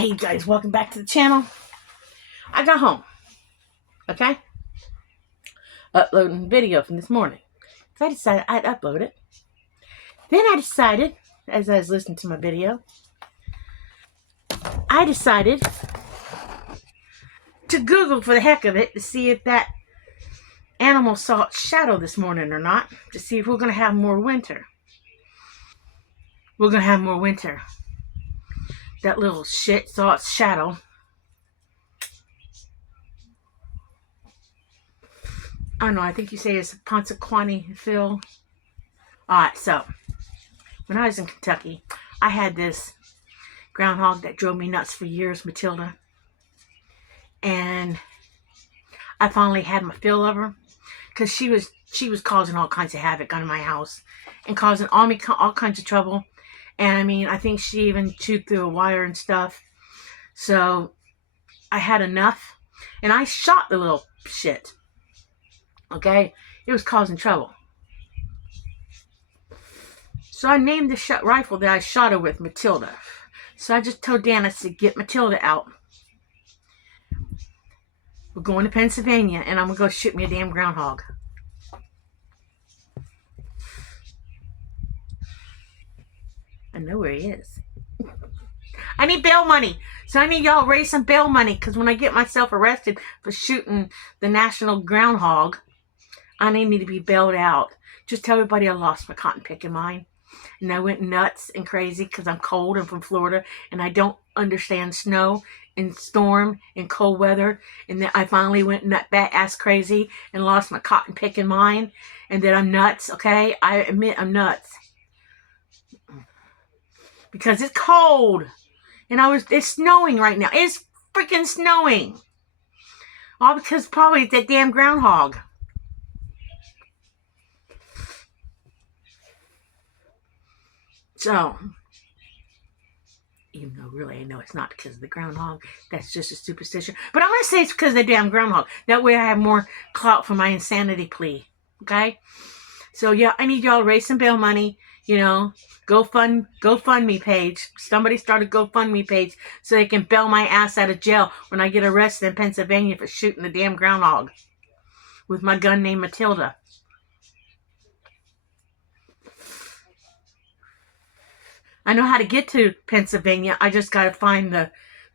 Okay, you guys, welcome back to the channel. I got home, okay? Uploading video from this morning. So I decided I'd upload it. Then I decided, as I was listening to my video, I decided to Google for the heck of it to see if that animal saw its shadow this morning or not, to see if we're going to have more winter. We're going to have more winter. That little shit saw its shadow. I don't know, I think you say it's Ponsaquani Phil. Alright, so when I was in Kentucky, I had this groundhog that drove me nuts for years, Matilda. And I finally had my fill of her because she was causing all kinds of havoc on my house and causing all kinds of trouble. And I mean, I think she even chewed through a wire and stuff. So I had enough, and I shot the little shit. Okay, it was causing trouble. So I named the rifle that I shot her with Matilda. So I just told Dan, I said, get Matilda out. We're going to Pennsylvania, and I'm going to go shoot me a damn groundhog. I know where he is. I need bail money. So I need y'all to raise some bail money, because when I get myself arrested for shooting the national groundhog, I need to be bailed out. Just tell everybody I lost my cotton picking mind. And I went nuts and crazy because I'm cold and from Florida, and I don't understand snow and storm and cold weather. And then I finally went ass crazy and lost my cotton picking mind. And that I'm nuts, okay? I admit I'm nuts. Because it's cold. And it's snowing right now. It's freaking snowing. All because probably that damn groundhog. So, even though really I know it's not because of the groundhog, that's just a superstition. But I'm going to say it's because of the damn groundhog. That way I have more clout for my insanity plea. Okay? So yeah, I need y'all to raise some bail money. You know, GoFundMe page. Somebody start a GoFundMe page so they can bail my ass out of jail when I get arrested in Pennsylvania for shooting the damn groundhog with my gun named Matilda. I know how to get to Pennsylvania. I just got to find the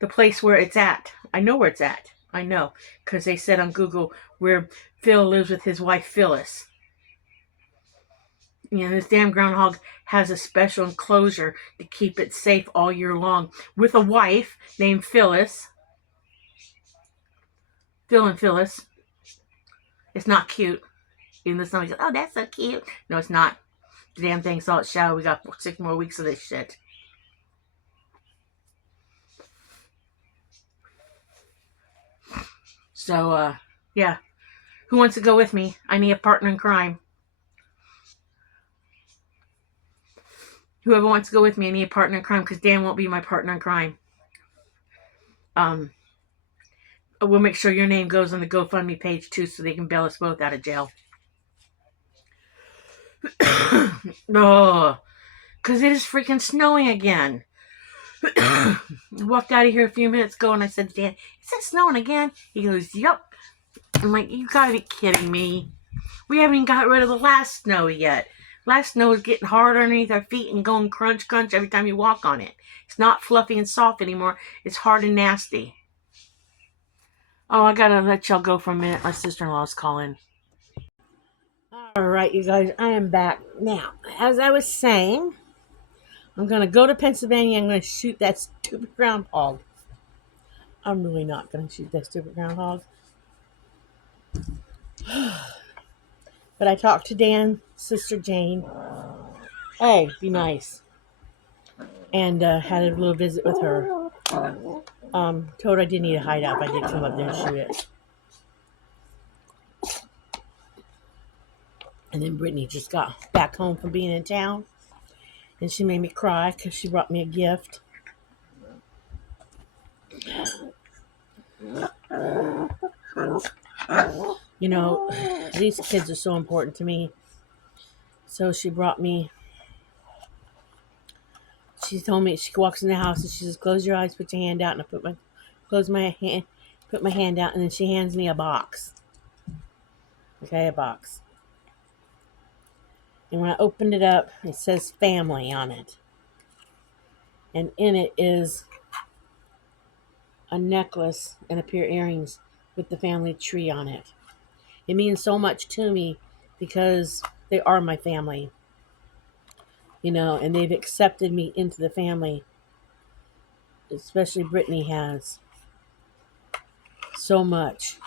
place where it's at. I know where it's at. I know. Because they said on Google where Phil lives with his wife, Phyllis. You know, this damn groundhog has a special enclosure to keep it safe all year long. With a wife named Phyllis. Phil and Phyllis. It's not cute. Even though somebody goes, oh, that's so cute. No, it's not. The damn thing saw its shadow. We got 6 more weeks of this shit. So, yeah. Who wants to go with me? I need a partner in crime. Whoever wants to go with me, I need a partner in crime, because Dan won't be my partner in crime. We'll make sure your name goes on the GoFundMe page, too, so they can bail us both out of jail. Oh, because it is freaking snowing again. I walked out of here a few minutes ago and I said to Dan, is it snowing again? He goes, yep. I'm like, you gotta be kidding me. We haven't even got rid of the last snow yet. Last snow is getting hard underneath our feet and going crunch, crunch every time you walk on it. It's not fluffy and soft anymore. It's hard and nasty. Oh, I gotta let y'all go for a minute. My sister-in-law's calling. Alright, you guys, I am back. Now, as I was saying, I'm going to go to Pennsylvania. I'm going to shoot that stupid groundhog. I'm really not going to shoot that stupid groundhog. But I talked to Dan's sister, Jane. Hey, be nice. And had a little visit with her. Told her I didn't need a hideout if I did come up there and shoot it. And then Brittany just got back home from being in town. And she made me cry because she brought me a gift. You know, these kids are so important to me. So she brought me She told me, she walks in the house and she says, close your eyes, put your hand out. And I close my hand, put my hand out, and then she hands me a box. Okay, a box. And when I opened it up, it says family on it. And in it is a necklace and a pair of earrings with the family tree on it. It means so much to me because they are my family, and they've accepted me into the family. Especially Brittany has so much.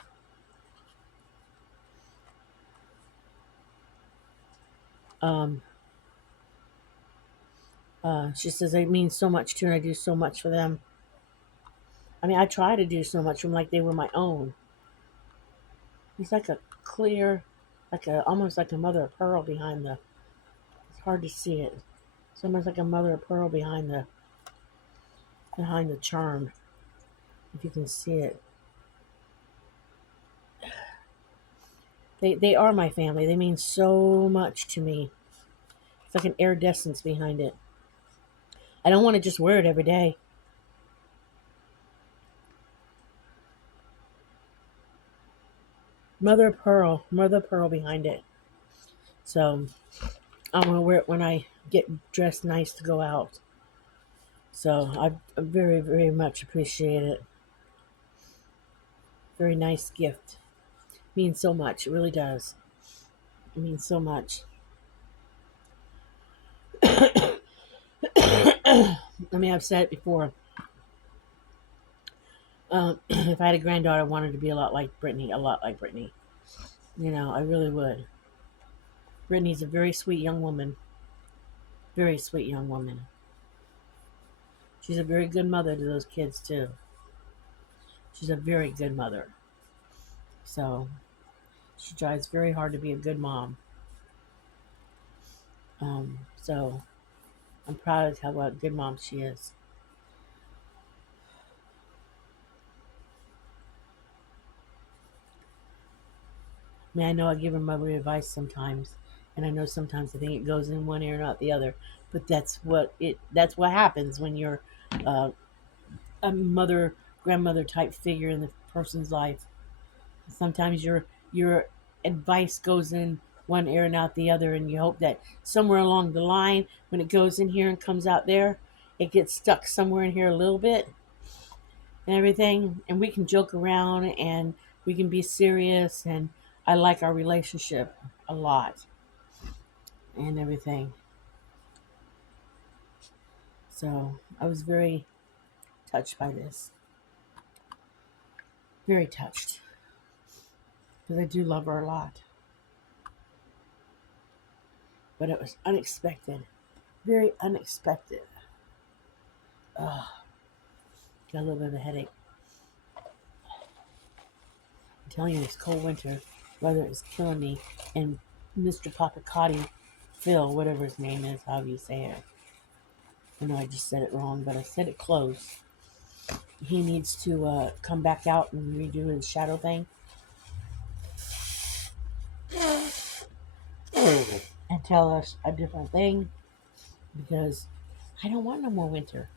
Um, she says it means so much to her. I do so much for them. I mean, I try to do so much for them like they were my own. It's like a clear, almost like a mother of pearl behind the. It's hard to see it. It's almost like a mother of pearl behind the charm. If you can see it, they are my family. They mean so much to me. It's like an iridescence behind it. I don't want to just wear it every day. Mother of pearl behind it. So I'm gonna wear it when I get dressed nice to go out. So I very, very much appreciate it. Very nice gift. Means so much. It really does. It means so much. I mean, I've said it before. If I had a granddaughter, I wanted to be a lot like Brittany. A lot like Brittany. I really would. Brittany's a very sweet young woman. Very sweet young woman. She's a very good mother to those kids, too. She's a very good mother. So, she tries very hard to be a good mom. So, I'm proud of how good mom she is. I mean, I know I give her motherly advice sometimes, and I know sometimes I think it goes in one ear, not the other. But that's what happens when you're uh, a mother, grandmother type figure in the person's life. Sometimes your advice goes in one ear and out the other, and you hope that somewhere along the line, when it goes in here and comes out there, it gets stuck somewhere in here a little bit and everything, and we can joke around and we can be serious, and I like our relationship a lot and everything. So I was very touched by this. Very touched. Because I do love her a lot. But it was unexpected. Very unexpected. Ugh. Got a little bit of a headache. I'm telling you, this cold winter weather is killing me. And Mr. Papacati, Phil, whatever his name is, however you say it. I know I just said it wrong, but I said it close. He needs to come back out and redo his shadow thing. And tell us a different thing. Because I don't want no more winter.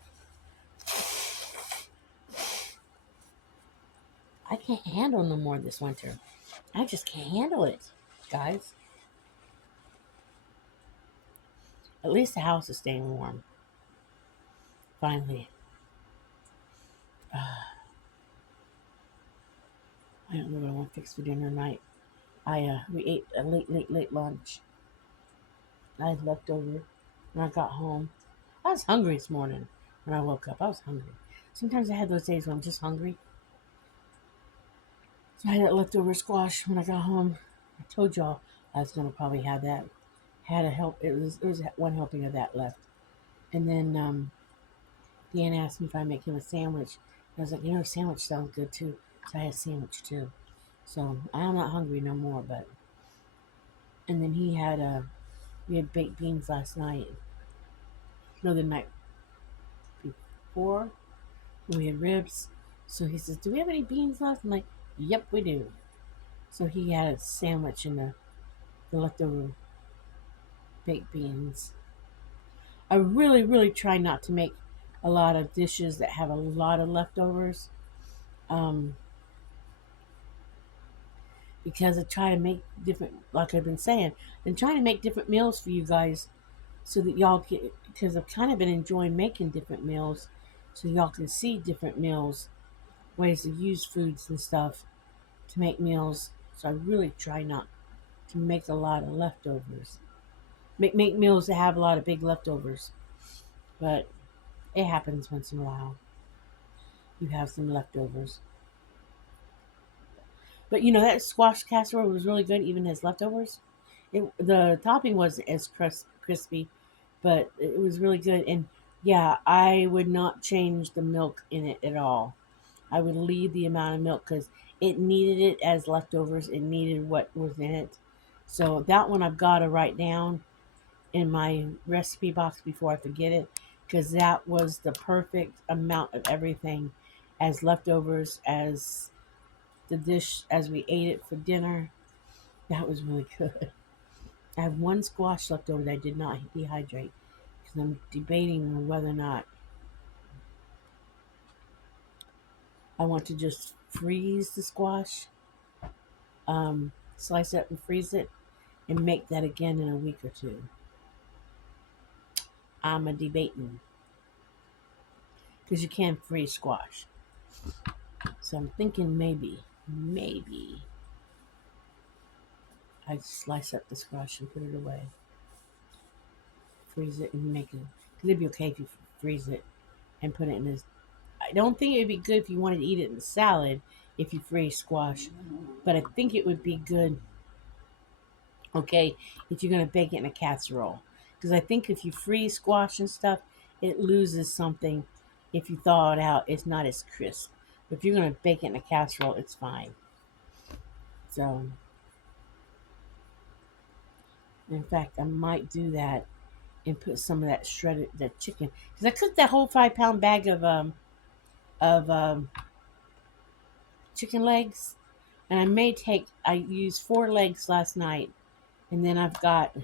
I can't handle no more this winter. I just can't handle it, guys. At least the house is staying warm. Finally. I don't know what I want to fix for dinner tonight. We ate a late lunch. I had leftover when I got home. I was hungry this morning when I woke up. I was hungry. Sometimes I had those days when I'm just hungry. So I had that leftover squash when I got home. I told y'all I was gonna probably have that. Had a help. It was one helping of that left. And then Dan asked me if I make him a sandwich. I was like, a sandwich sounds good too. So I had a sandwich too. So I'm not hungry no more. But and then we had baked beans last night. No, the night before. And we had ribs. So he says, "Do we have any beans left?" I'm like, "Yep, we do." So he had a sandwich and the leftover baked beans. I really, really try not to make a lot of dishes that have a lot of leftovers, um, because I try to make different, like I've been saying, and trying to make different meals for you guys so that y'all get, because I've kind of been enjoying making different meals so y'all can see different meals, ways to use foods and stuff to make meals. So I really try not to make a lot of leftovers. Make meals that have a lot of big leftovers. But it happens once in a while. You have some leftovers. But you know that squash casserole was really good, even as leftovers. The topping wasn't as crispy, but it was really good. And yeah, I would not change the milk in it at all. I would leave the amount of milk because it needed it as leftovers. It needed what was in it. So that one I've got to write down in my recipe box before I forget it, because that was the perfect amount of everything as leftovers, as the dish as we ate it for dinner. That was really good. I have one squash left over that I did not dehydrate because I'm debating whether or not I want to just freeze the squash, slice it up and freeze it, and make that again in a week or two. I'm a debating because you can freeze squash. So I'm thinking maybe I slice up the squash and put it away, freeze it and make it. Because it'd be okay if you freeze it and put it in this. I don't think it'd be good if you wanted to eat it in salad if you freeze squash, but I think it would be good, okay, if you're gonna bake it in a casserole. Because I think if you freeze squash and stuff, it loses something. If you thaw it out, it's not as crisp. But if you're gonna bake it in a casserole, it's fine. So, in fact, I might do that and put some of that shredded that chicken because I cooked that whole 5 pound bag of chicken legs, and I used 4 legs last night, and then I've got,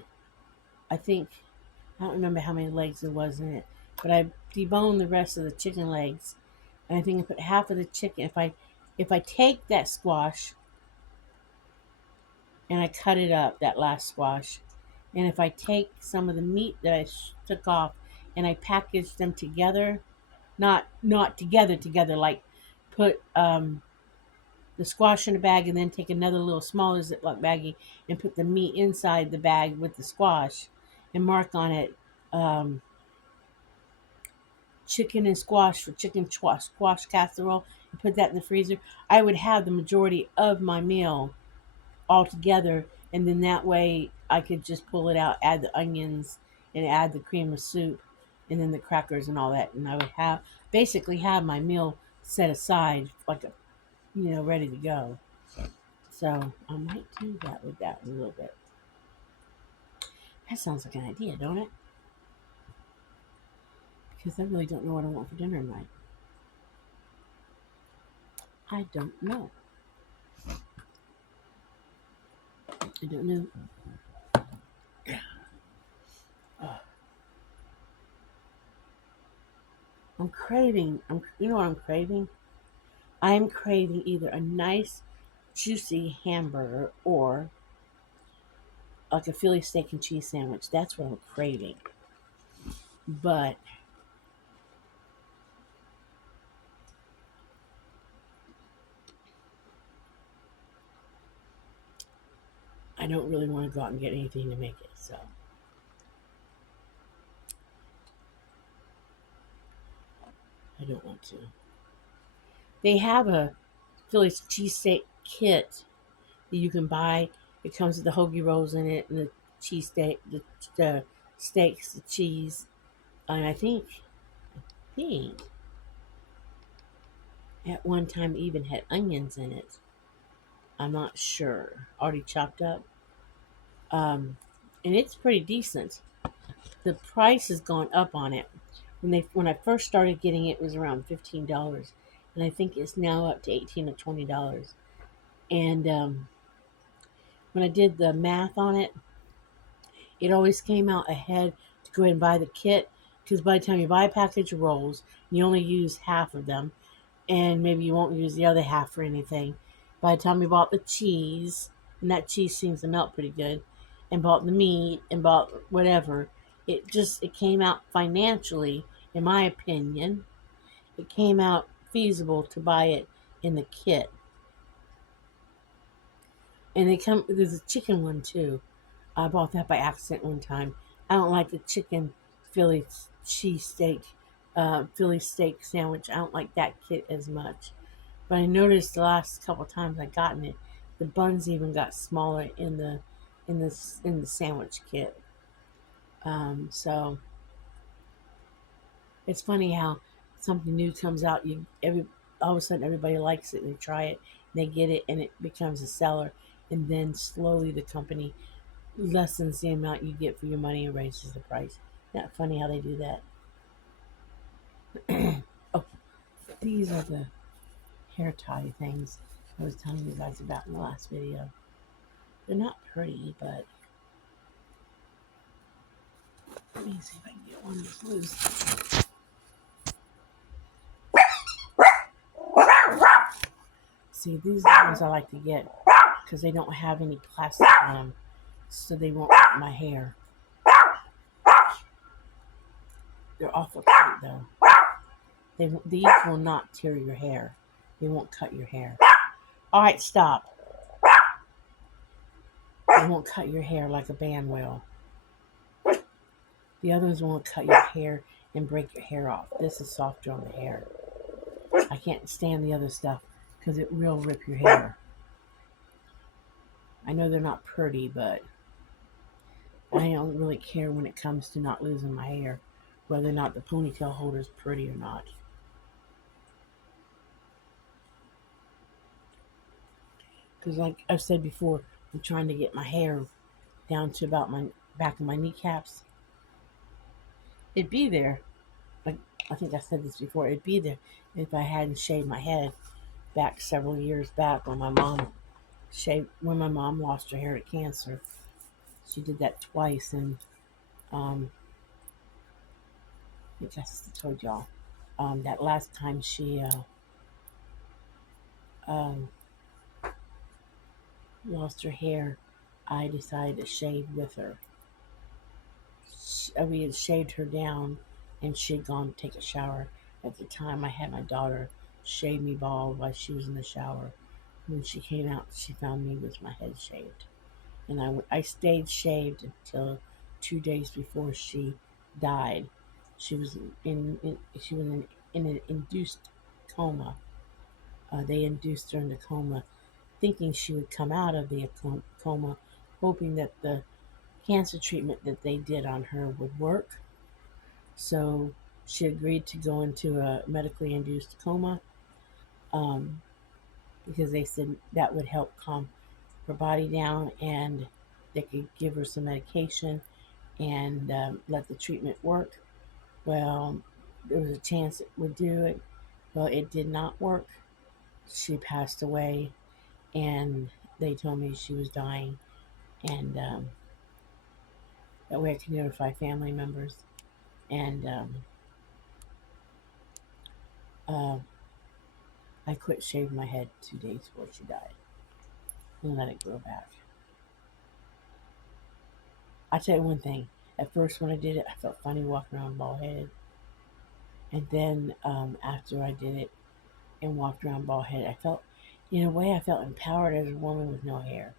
I think, I don't remember how many legs there was in it, but I deboned the rest of the chicken legs, and I think I put half of the chicken. If I take that squash and I cut it up, that last squash, and if I take some of the meat that I took off and I package them together, not together like put the squash in a bag and then take another little smaller Ziploc baggie and put the meat inside the bag with the squash and mark on it, um, chicken and squash for chicken squash casserole, and put that in the freezer. I would have the majority of my meal all together, and then that way I could just pull it out, add the onions, and add the cream of soup, and then the crackers and all that, and I would have basically have my meal set aside like a, ready to go. So I might do that with that a little bit. That sounds like an idea, don't it? Because I really don't know what I want for dinner tonight. I don't know. I don't know. I'm craving. You know what I'm craving? I'm craving either a nice, juicy hamburger or like a Philly steak and cheese sandwich. That's what I'm craving. But I don't really want to go out and get anything to make it. So I don't want to. They have a Philly cheesesteak kit that you can buy. It comes with the hoagie rolls in it and the cheesesteak, the steaks, the cheese, and I think at one time even had onions in it. I'm not sure. Already chopped up. And it's pretty decent. The price has gone up on it. When I first started getting it, it was around $15, and I think it's now up to $18 or $20. And when I did the math on it, it always came out ahead to go ahead and buy the kit because by the time you buy a package of rolls, you only use half of them, and maybe you won't use the other half for anything. By the time you bought the cheese, and that cheese seems to melt pretty good, and bought the meat and bought whatever, it came out financially, in my opinion, it came out feasible to buy it in the kit. And there's a chicken one too. I bought that by accident one time. I don't like the chicken Philly cheesesteak, Philly steak sandwich. I don't like that kit as much. But I noticed the last couple of times I gotten it, the buns even got smaller in the sandwich kit. So it's funny how something new comes out. All of a sudden everybody likes it. They try it, they get it, and it becomes a seller. And then slowly the company lessens the amount you get for your money and raises the price. Isn't that funny how they do that? Oh, these are the hair tie things I was telling you guys about in the last video. They're not pretty, but let me see if I can get one that's loose. See, these are the ones I like to get because they don't have any plastic on them, so they won't cut my hair. They're awful cute though. These will not tear your hair. They won't cut your hair. All right, stop. They won't cut your hair like a band will. The others won't cut your hair and break your hair off. This is softer on the hair. I can't stand the other stuff because it will rip your hair. I know they're not pretty, but I don't really care when it comes to not losing my hair, whether or not the ponytail holder is pretty or not. Because like I've said before, I'm trying to get my hair down to about my back of my kneecaps. It'd be there. Like I think I said this before. It'd be there if I hadn't shaved my head back several years back when my mom lost her hair to cancer. She did that twice, and I think I told y'all that last time she um, lost her hair, I decided to shave with her. We had shaved her down, and she had gone to take a shower. At the time, I had my daughter shave me bald while she was in the shower. When she came out, she found me with my head shaved, and I stayed shaved until 2 days before she died. She was in an induced coma. They induced her in a coma, thinking she would come out of the coma, hoping that the cancer treatment that they did on her would work. So she agreed to go into a medically induced coma um, because they said that would help calm her body down, and they could give her some medication and let the treatment work. Well, there was a chance it would do it. Well, it did not work. She passed away, and they told me she was dying, and that way I could notify family members. And uh, I quit shaving my head 2 days before she died and let it grow back. I tell you one thing. At first, when I did it, I felt funny walking around bald headed. And then after I did it and walked around bald headed, in a way, I felt empowered as a woman with no hair.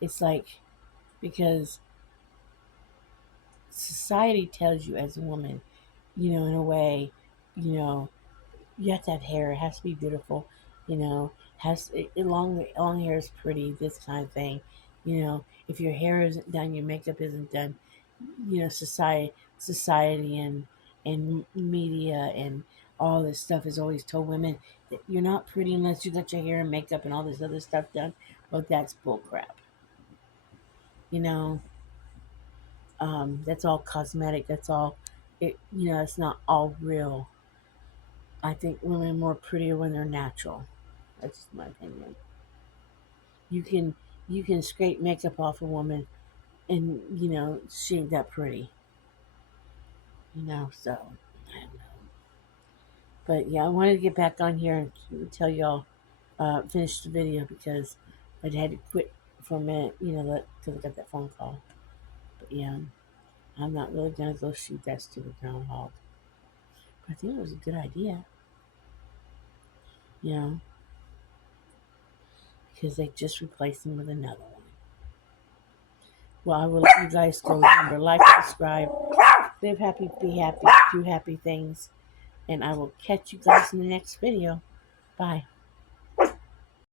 It's like, because society tells you as a woman, in a way, you know, you have to have hair. It has to be beautiful. Long hair is pretty. This kind of thing. If your hair isn't done, your makeup isn't done. Society and media and all this stuff has always told women that you're not pretty unless you got your hair and makeup and all this other stuff done. Well, that's bullcrap. You know, that's all cosmetic. That's all. It's not all real. I think women are more prettier when they're natural. That's just my opinion. You can scrape makeup off a woman and she ain't that pretty. So I don't know. But yeah, I wanted to get back on here and tell y'all, finish the video because I'd had to quit for a minute, because I got that phone call. But yeah, I'm not really going to go shoot that stupid groundhog. But I think it was a good idea, you know, because they just replaced him with another one. Well, I will let you guys go. Remember, like, subscribe, live happy, be happy, do happy things. And I will catch you guys in the next video. Bye.